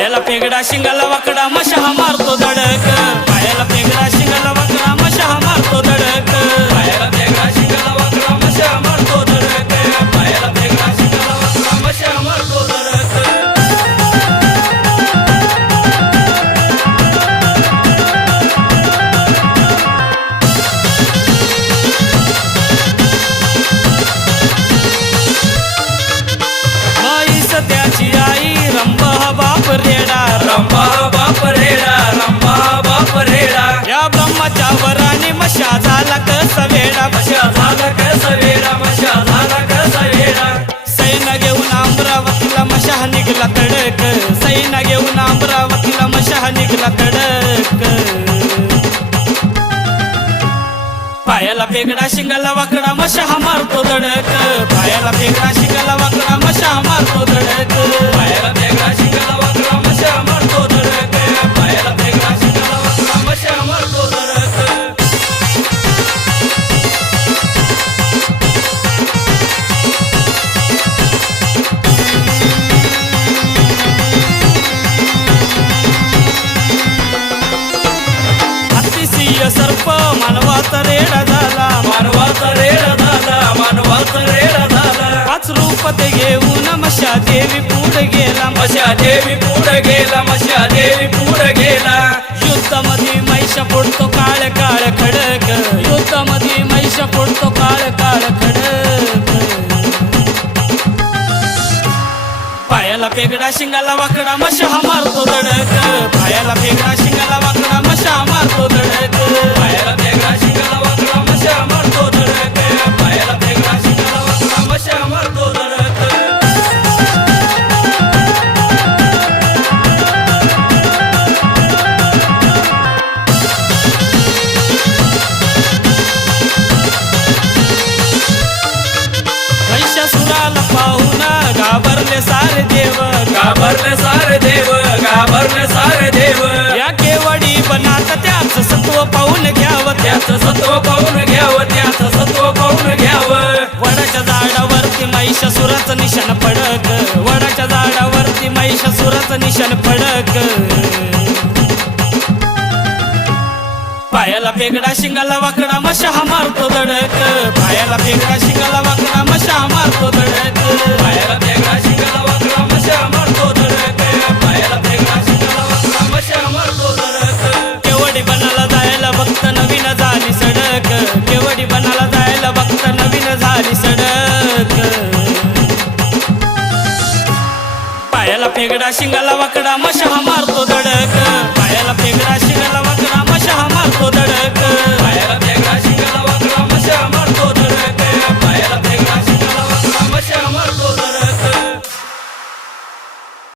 पायाला पेगडा शिंगाला वाकडा मशा मारतो धडक. पायाला पेगडा शिंगाला वाकडा मशा मारतो धडक. पायाला वराने मशा झाला कस वेडा मशा झाला कस वेडा मशा झाला कस वेडा सैन घेऊन अमरावतीला मशा निघला तडक. सैन घेऊन अमरावतीला मशा निघला तडक. पायाला पेगडा शिंगाला वाकडा मशा मारतो धडक. पायाला पेगडा अतिशय सर्प मानवाचा रेडा झाला मानवाचा रेडा झाला. मानवाचा रेडा झाला पाच रूप ते घेऊन मशा देवी पुढे गेला. मशा देवी पुढे गेला मशा देवी पुढे गेला. युद्धामध्ये मैशा फोडतो काळ काळ खडक. युद्धामध्ये मैशा फोडतो काळ काळ पायाला शिंगाला वाकडा मशा मारतो धडक. पायाला पेगडा शिंगाला वाकडा मशा मारतो धडक. पायाला पेगडा सत्व पाहून घ्यावं त्याचं सत्व पाहून घ्यावं त्याचं सत्व पाहून घ्यावं. वडाच्या झाडावरती महिषासुराचं निशाण पडक. वडाच्या झाडावरती महिषासुराचं निशाण पडक. पायाला पेगडा शिंगाला वाकडा मशा मारतो धडक. पायाला पेगडा शिंगाला वाकडा शिंगाला वाकडा मशा मारतो धडक. पायाला पेगडा